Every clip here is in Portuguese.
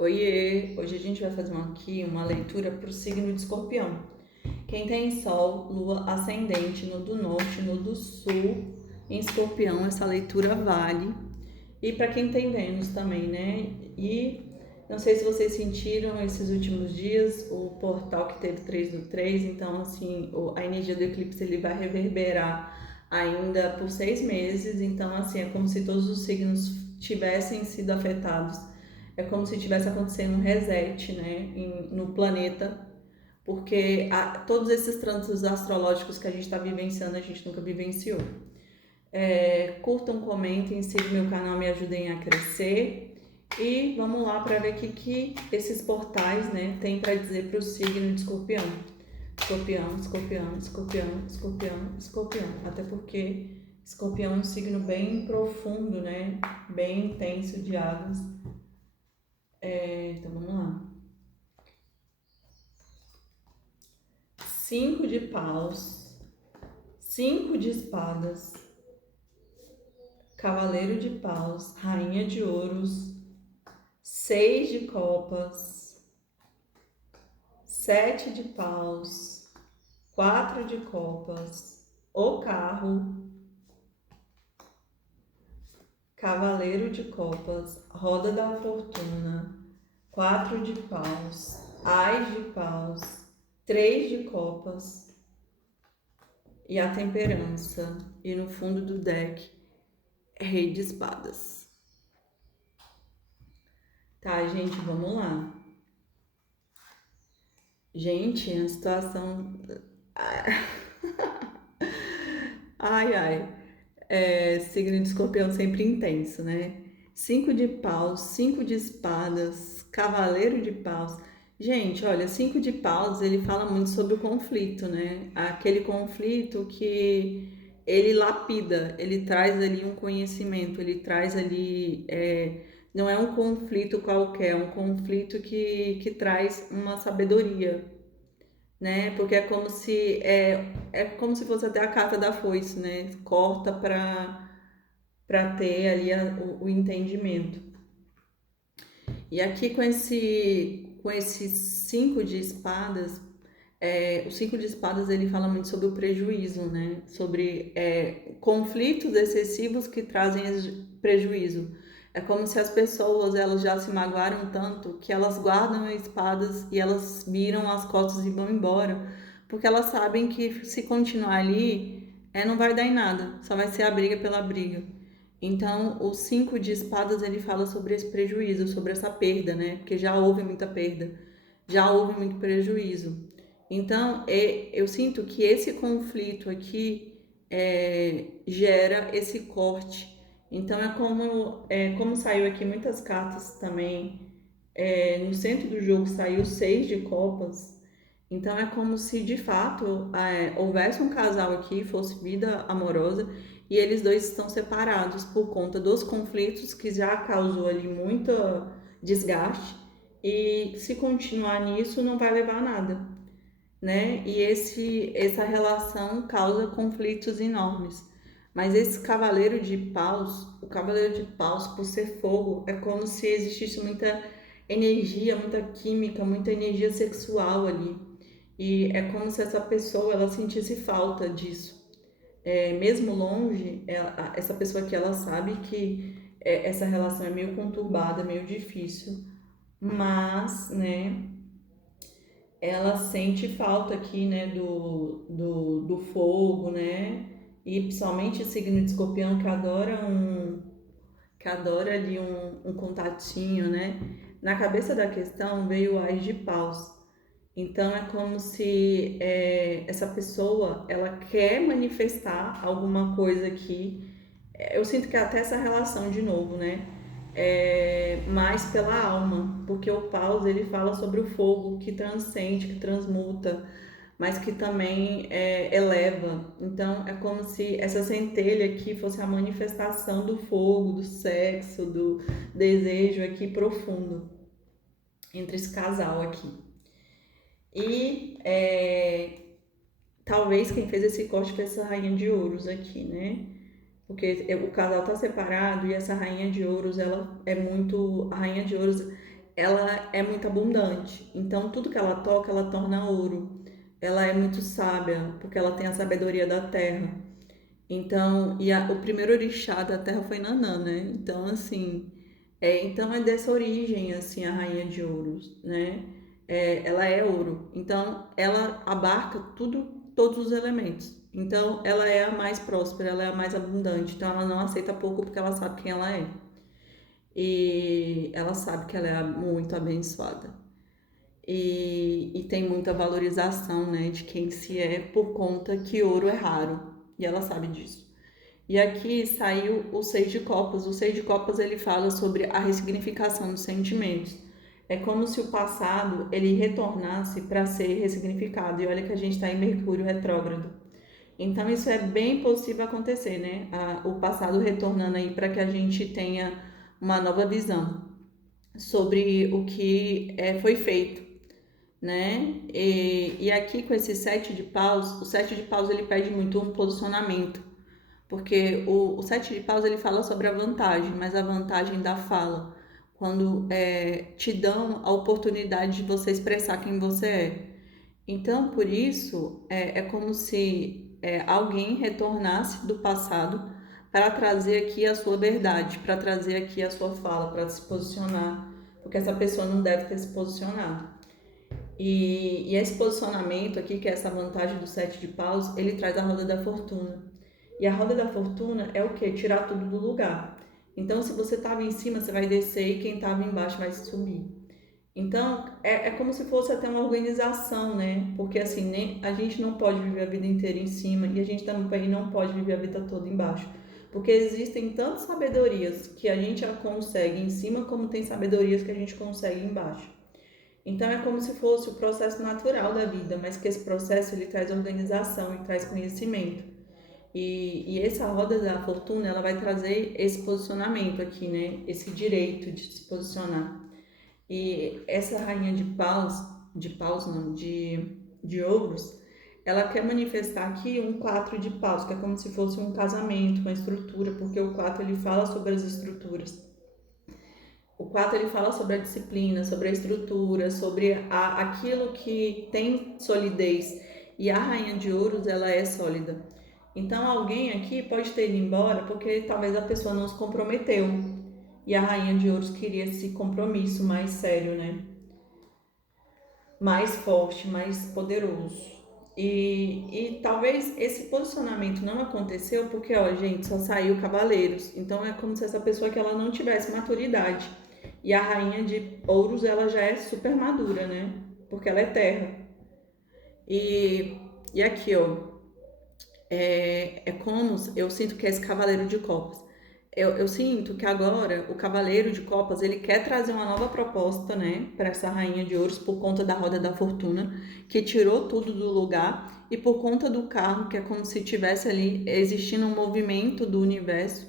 Oiê! Hoje a gente vai fazer aqui uma leitura para o signo de Escorpião. Quem tem Sol, Lua ascendente no do Norte, no do Sul, em Escorpião, essa leitura vale. E para quem tem Vênus também, né? E não sei se vocês sentiram esses últimos dias o portal que teve 3 do 3, então assim, a energia do eclipse ele vai reverberar ainda por 6 meses, então assim, é como se todos os signos tivessem sido afetados, é como se tivesse acontecendo um reset, né, no planeta, porque todos esses trânsitos astrológicos que a gente está vivenciando, a gente nunca vivenciou. Curtam, comentem, sigam meu canal, me ajudem a crescer. E vamos lá para ver o que esses portais, né, tem para dizer para o signo de Escorpião. Escorpião, Escorpião, Escorpião, Escorpião, Escorpião. Até porque Escorpião é um signo bem profundo, né, bem intenso de águas. Então vamos lá. 5 de paus, 5 de espadas, cavaleiro de paus, rainha de ouros, 6 de copas, 7 de paus, 4 de copas, o carro, cavaleiro de copas, roda da fortuna, 4 de paus, ás de paus, 3 de copas e a temperança. E no fundo do deck, rei de espadas. Tá, gente, vamos lá. Gente, a situação. Ai, ai. Signo de Escorpião sempre intenso, né? 5 de paus, 5 de espadas, cavaleiro de paus. Gente, olha, 5 de paus, ele fala muito sobre o conflito, né? Aquele conflito que ele lapida, ele traz ali um conhecimento, ele traz ali. Não é um conflito qualquer, é um conflito que traz uma sabedoria, né? Porque é como se fosse até a carta da foice, né? Corta para ter ali o entendimento. E aqui com esses 5 de espadas, o 5 de espadas ele fala muito sobre o prejuízo, né? Sobre conflitos excessivos que trazem prejuízo. É como se as pessoas elas já se magoaram tanto que elas guardam as espadas e elas viram as costas e vão embora, porque elas sabem que se continuar ali, não vai dar em nada, só vai ser a briga pela briga. Então, o 5 de espadas ele fala sobre esse prejuízo, sobre essa perda, né? Porque já houve muita perda, já houve muito prejuízo. Então, eu sinto que esse conflito aqui gera esse corte. Então, como saiu aqui muitas cartas também, no centro do jogo saiu 6 de copas. Então, é como se de fato houvesse um casal aqui, fosse vida amorosa, e eles dois estão separados por conta dos conflitos que já causou ali muito desgaste. E se continuar nisso, não vai levar a nada, né? E essa relação causa conflitos enormes. Mas esse cavaleiro de paus, o cavaleiro de paus, por ser fogo, é como se existisse muita energia, muita química, muita energia sexual ali. E é como se essa pessoa ela sentisse falta disso. Mesmo longe, essa pessoa aqui ela sabe que essa relação é meio conturbada, meio difícil, mas, né, ela sente falta aqui, né, do fogo, né? E principalmente o signo de Escorpião que adora ali um contatinho, né? Na cabeça da questão veio o Ás de Paus. Então é como se essa pessoa ela quer manifestar alguma coisa aqui. Eu sinto que é até essa relação de novo, né? Mais pela alma, porque o Paus ele fala sobre o fogo que transcende, que transmuta, mas que também eleva. Então é como se essa centelha aqui fosse a manifestação do fogo, do sexo, do desejo aqui profundo entre esse casal aqui. E talvez quem fez esse corte foi essa rainha de ouros aqui, né? Porque o casal tá separado e essa rainha de ouros, ela é muito. A rainha de ouros ela é muito abundante. Então, tudo que ela toca, ela torna ouro. Ela é muito sábia, porque ela tem a sabedoria da terra. Então, o primeiro orixá da terra foi Nanã, né? Então, assim, então é dessa origem, assim, a rainha de ouros, né? Ela é ouro. Então, ela abarca tudo, todos os elementos. Então, ela é a mais próspera, ela é a mais abundante. Então, ela não aceita pouco porque ela sabe quem ela é. E ela sabe que ela é muito abençoada. E tem muita valorização, né, de quem se é por conta que ouro é raro. E ela sabe disso. E aqui saiu o Seis de Copas. O Seis de Copas ele fala sobre a ressignificação dos sentimentos. É como se o passado ele retornasse para ser ressignificado. E olha que a gente está em Mercúrio retrógrado. Então isso é bem possível acontecer, né? O passado retornando aí para que a gente tenha uma nova visão sobre o que foi feito, né? E aqui com esse sete de paus, o sete de paus ele pede muito um posicionamento, porque o sete de paus ele fala sobre a vantagem, mas a vantagem da fala, quando te dão a oportunidade de você expressar quem você é. Então, por isso, é como se alguém retornasse do passado para trazer aqui a sua verdade, para trazer aqui a sua fala, para se posicionar, porque essa pessoa não deve ter se posicionado. E esse posicionamento aqui, que é essa vantagem do sete de paus, ele traz a roda da fortuna. E a roda da fortuna é o quê? Tirar tudo do lugar. Então, se você estava em cima, você vai descer e quem estava embaixo vai subir. Então, é como se fosse até uma organização, né? Porque assim, nem, a gente não pode viver a vida inteira em cima e a gente também não pode viver a vida toda embaixo. Porque existem tantas sabedorias que a gente já consegue em cima, como tem sabedorias que a gente consegue embaixo. Então, é como se fosse o processo natural da vida, mas que esse processo ele traz organização e traz conhecimento. E essa roda da fortuna, ela vai trazer esse posicionamento aqui, né? Esse direito de se posicionar. E essa rainha de paus não, de ouros, ela quer manifestar aqui um quatro de paus, que é como se fosse um casamento, uma estrutura, porque o quatro ele fala sobre as estruturas. O 4 ele fala sobre a disciplina, sobre a estrutura, sobre aquilo que tem solidez. E a rainha de ouros, ela é sólida. Então alguém aqui pode ter ido embora porque talvez a pessoa não se comprometeu. E a rainha de ouros queria esse compromisso mais sério, né? Mais forte, mais poderoso. E talvez esse posicionamento não aconteceu porque, ó, gente, só saiu cavaleiros. Então é como se essa pessoa que ela não tivesse maturidade. E a rainha de ouros, ela já é super madura, né? Porque ela é terra. E aqui, ó, é como eu sinto que é esse cavaleiro de copas. Eu sinto que agora o Cavaleiro de Copas ele quer trazer uma nova proposta, né, para essa Rainha de Ouros por conta da Roda da Fortuna, que tirou tudo do lugar, e por conta do carro, que é como se tivesse ali existindo um movimento do universo.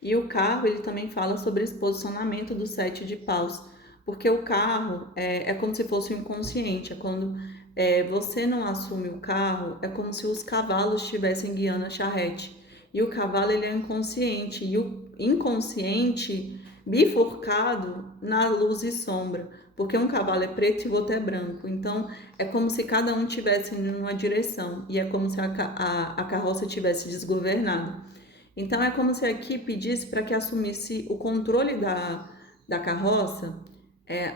E o carro ele também fala sobre esse posicionamento do sete de paus, porque o carro é como se fosse o inconsciente, é quando você não assume o carro, é como se os cavalos estivessem guiando a charrete. E o cavalo ele é inconsciente, e o inconsciente bifurcado na luz e sombra, porque um cavalo é preto e o outro é branco. Então é como se cada um tivesse em uma direção, e é como se a carroça tivesse desgovernada. Então é como se aqui pedisse para que assumisse o controle da carroça,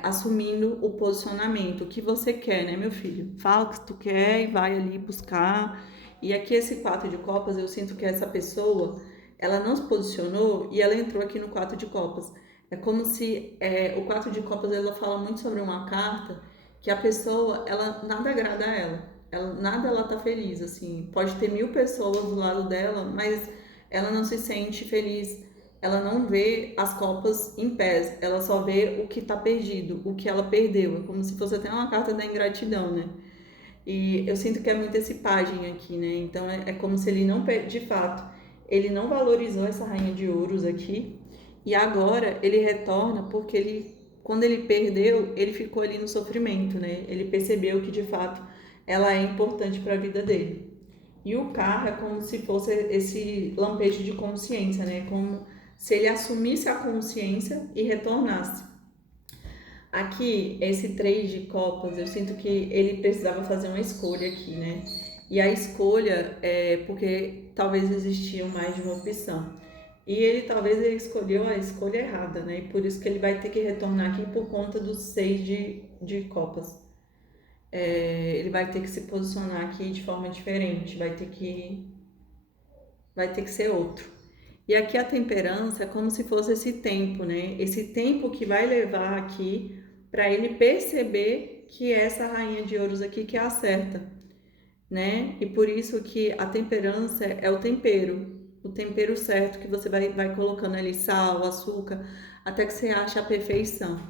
assumindo o posicionamento, o que você quer, né, meu filho? Fala o que tu quer e vai ali buscar. E aqui esse quatro de copas, eu sinto que essa pessoa, ela não se posicionou e ela entrou aqui no quatro de copas. É como se o quatro de copas, ela fala muito sobre uma carta que a pessoa, ela nada agrada a ela, nada ela tá feliz, assim. Pode ter 1000 pessoas do lado dela, mas ela não se sente feliz. Ela não vê as copas em pés, ela só vê o que está perdido, o que ela perdeu. É como se fosse até uma carta da ingratidão, né? E eu sinto que é muito esse pajem aqui, né? Então é como se ele não, de fato, ele não valorizou essa rainha de ouros aqui. E agora ele retorna porque quando ele perdeu, ele ficou ali no sofrimento, né? Ele percebeu que de fato ela é importante para a vida dele. E o carro é como se fosse esse lampejo de consciência, né? Como se ele assumisse a consciência e retornasse. Aqui, esse três de copas, eu sinto que ele precisava fazer uma escolha aqui, né? E a escolha é porque talvez existia mais de uma opção. E ele escolheu a escolha errada, né? E por isso que ele vai ter que retornar aqui por conta dos seis de copas. Ele vai ter que se posicionar aqui de forma diferente, vai ter que ser outro. E aqui a temperança é como se fosse esse tempo, né? Esse tempo que vai levar aqui para ele perceber que é essa rainha de ouros aqui que é a certa, né? E por isso que a temperança é o tempero certo que você vai colocando ali sal, açúcar, até que você ache a perfeição.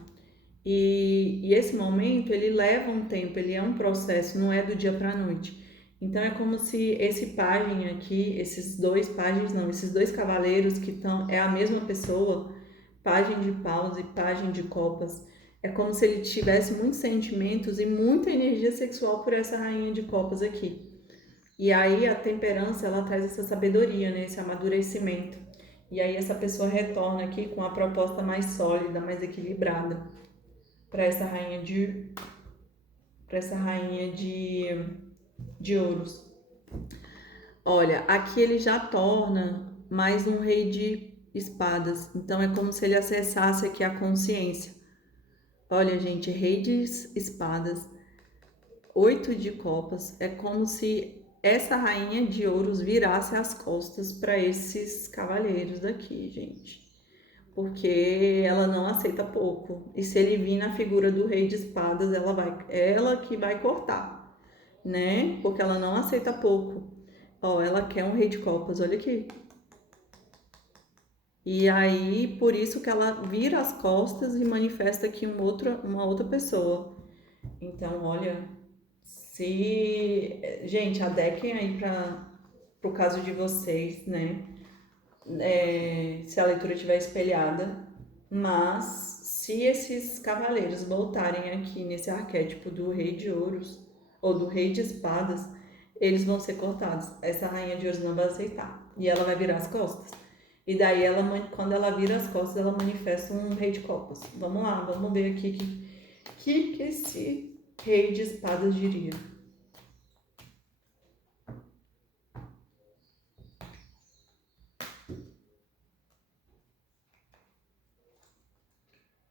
E esse momento ele leva um tempo, ele é um processo, não é do dia para a noite. Então é como se esse pajem aqui, esses dois pagens não, esses dois cavaleiros que estão, é a mesma pessoa, pajem de paus e pajem de copas. É como se ele tivesse muitos sentimentos e muita energia sexual por essa rainha de copas aqui. E aí a temperança ela traz essa sabedoria, né, esse amadurecimento. E aí essa pessoa retorna aqui com a proposta mais sólida, mais equilibrada para essa rainha de ouros. Olha, aqui ele já torna mais um rei de espadas. Então é como se ele acessasse aqui a consciência. Olha, gente, rei de espadas, oito de copas. É como se essa rainha de ouros virasse as costas para esses cavaleiros daqui, gente. Porque ela não aceita pouco. E se ele vir na figura do rei de espadas, ela que vai cortar, né? Porque ela não aceita pouco. Ó, ela quer um rei de copas, olha aqui. E aí, por isso que ela vira as costas e manifesta aqui uma outra pessoa. Então, olha, se... Gente, adequem aí para o caso de vocês, né? Se a leitura estiver espelhada, mas se esses cavaleiros voltarem aqui nesse arquétipo do rei de ouros ou do rei de espadas, eles vão ser cortados. Essa rainha de ouros não vai aceitar e ela vai virar as costas. E daí quando ela vira as costas, ela manifesta um rei de copas. Vamos lá, vamos ver aqui que esse rei de espadas diria.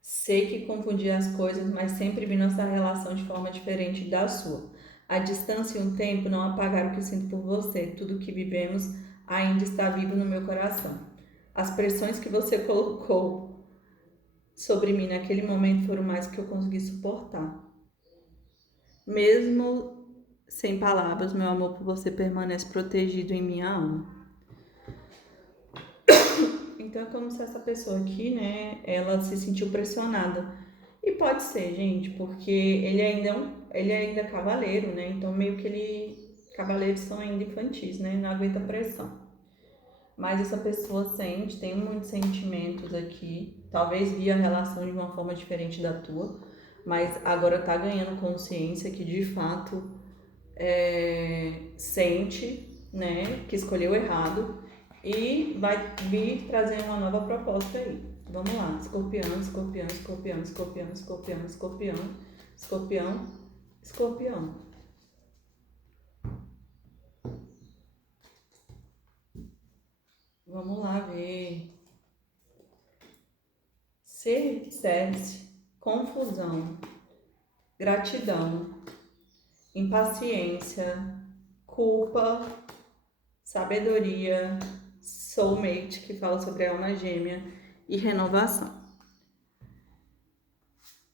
Sei que confundi as coisas, mas sempre vi nossa relação de forma diferente da sua. A distância e o tempo não apagaram o que sinto por você. Tudo o que vivemos ainda está vivo no meu coração. As pressões que você colocou sobre mim naquele momento foram mais que eu consegui suportar. Mesmo sem palavras, meu amor por você permanece protegido em minha alma. Então é como se essa pessoa aqui, né, ela se sentiu pressionada. E pode ser, gente, porque ele ainda é cavaleiro, né? Então meio que cavaleiros são ainda infantis, né? Não aguenta pressão. Mas essa pessoa sente, tem muitos sentimentos aqui, talvez via a relação de uma forma diferente da tua, mas agora tá ganhando consciência que de fato sente, né, que escolheu errado e vai vir trazendo uma nova proposta aí. Vamos lá, escorpião, escorpião, escorpião, escorpião, escorpião, escorpião, escorpião, escorpião. Vamos lá ver. Service, confusão, gratidão, impaciência, culpa, sabedoria, soulmate, que fala sobre a alma gêmea, e renovação.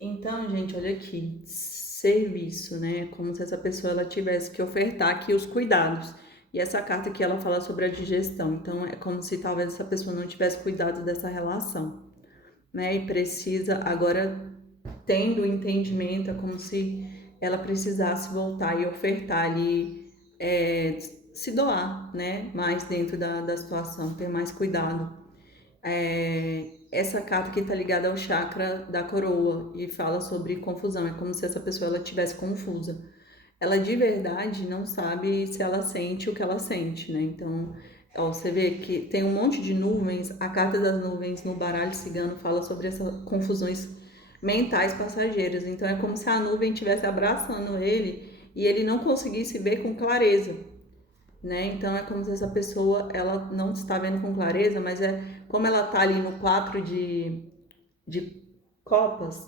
Então, gente, olha aqui, serviço, né? Como se essa pessoa ela tivesse que ofertar aqui os cuidados. E essa carta aqui ela fala sobre a digestão. Então, é como se talvez essa pessoa não tivesse cuidado dessa relação, né? E precisa agora tendo o entendimento, é como se ela precisasse voltar e ofertar ali, se doar, né? Mais dentro da situação, ter mais cuidado. Essa carta aqui tá ligada ao chakra da coroa e fala sobre confusão. É como se essa pessoa ela tivesse confusa. Ela de verdade não sabe se ela sente o que ela sente, né? Então, ó, você vê que tem um monte de nuvens. A carta das nuvens no baralho cigano fala sobre essas confusões mentais passageiras. Então é como se a nuvem estivesse abraçando ele e ele não conseguisse ver com clareza, né? Então é como se essa pessoa ela não está vendo com clareza, mas é como ela está ali no 4 de copas,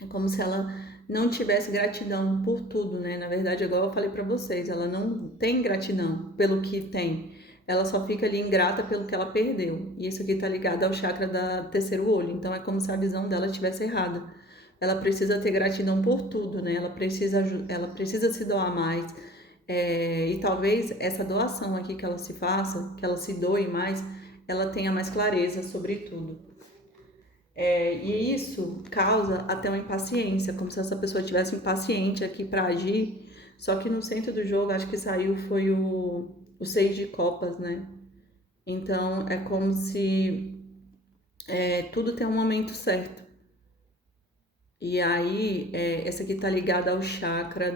é como se ela não tivesse gratidão por tudo, né? Na verdade, igual eu falei para vocês, ela não tem gratidão pelo que tem. Ela só fica ali ingrata pelo que ela perdeu. E isso aqui tá ligado ao chakra da terceiro olho. Então é como se a visão dela estivesse errada. Ela precisa ter gratidão por tudo, né? Ela precisa se doar mais. E talvez essa doação aqui que ela se faça, que ela se doe mais, ela tenha mais clareza sobre tudo. E isso causa até uma impaciência, como se essa pessoa tivesse impaciente aqui para agir. Só que no centro do jogo, acho que saiu foi o 6 de copas, né? Então é como se tudo tem um momento certo. E aí, essa aqui tá ligada ao chakra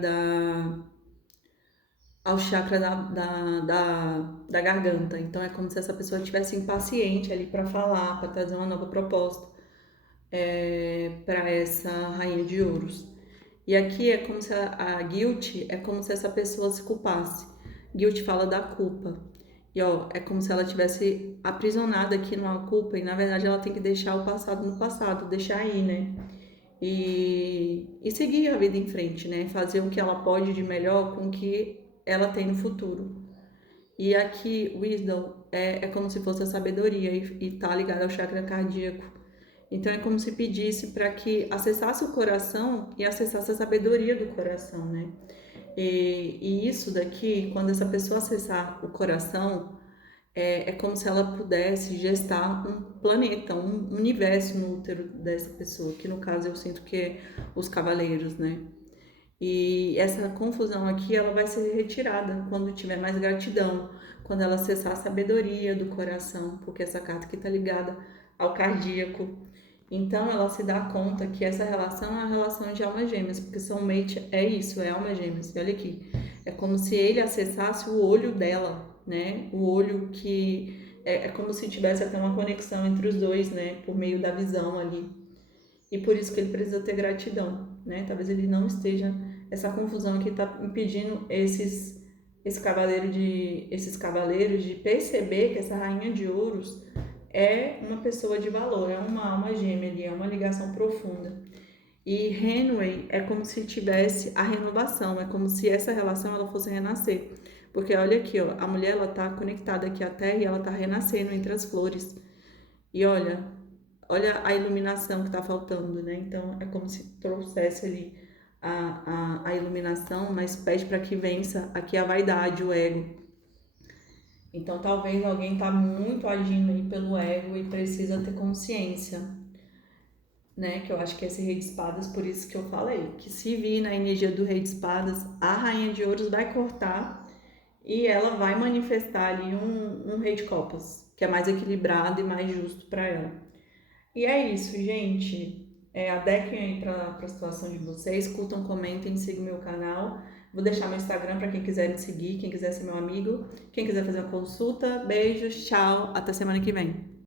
da garganta. Então é como se essa pessoa tivesse impaciente ali para falar, para trazer uma nova proposta. Para essa rainha de ouros. E aqui é como se a guilt é como se essa pessoa se culpasse. Guilt fala da culpa. E ó, é como se ela tivesse aprisionada aqui numa culpa e na verdade ela tem que deixar o passado no passado, deixar aí, né? E seguir a vida em frente, né? Fazer o que ela pode de melhor com o que ela tem no futuro. E aqui, wisdom é como se fosse a sabedoria e tá ligado ao chakra cardíaco. Então é como se pedisse para que acessasse o coração e acessasse a sabedoria do coração, né? E isso daqui, quando essa pessoa acessar o coração, é como se ela pudesse gestar um planeta, um universo no útero dessa pessoa, que no caso eu sinto que é os cavaleiros, né? E essa confusão aqui, ela vai ser retirada quando tiver mais gratidão, quando ela acessar a sabedoria do coração, porque essa carta aqui está ligada ao cardíaco. Então ela se dá conta que essa relação é uma relação de almas gêmeas, porque soulmate é isso, é almas gêmeas. E olha aqui, é como se ele acessasse o olho dela, né? O olho que é como se tivesse até uma conexão entre os dois, né? Por meio da visão ali. E por isso que ele precisa ter gratidão, né? Talvez ele não esteja essa confusão que está impedindo esses cavaleiros de perceber que essa rainha de ouros é uma pessoa de valor, é uma alma gêmea ali, é uma ligação profunda. E Henry é como se tivesse a renovação, é como se essa relação ela fosse renascer. Porque olha aqui, ó, a mulher ela tá conectada aqui à terra e ela tá renascendo entre as flores. E olha a iluminação que está faltando, né? Então é como se trouxesse ali a iluminação, mas pede para que vença aqui a vaidade, o ego. Então talvez alguém está muito agindo aí pelo ego e precisa ter consciência, né? Que eu acho que é esse rei de espadas, por isso que eu falei, que se vir na energia do rei de espadas, a rainha de ouros vai cortar e ela vai manifestar ali um rei de copas, que é mais equilibrado e mais justo para ela. E é isso, gente. Adequem aí para a situação de vocês. Curtam, comentem, sigam meu canal. Vou deixar meu Instagram para quem quiser me seguir, quem quiser ser meu amigo, quem quiser fazer uma consulta. Beijos, tchau, até semana que vem.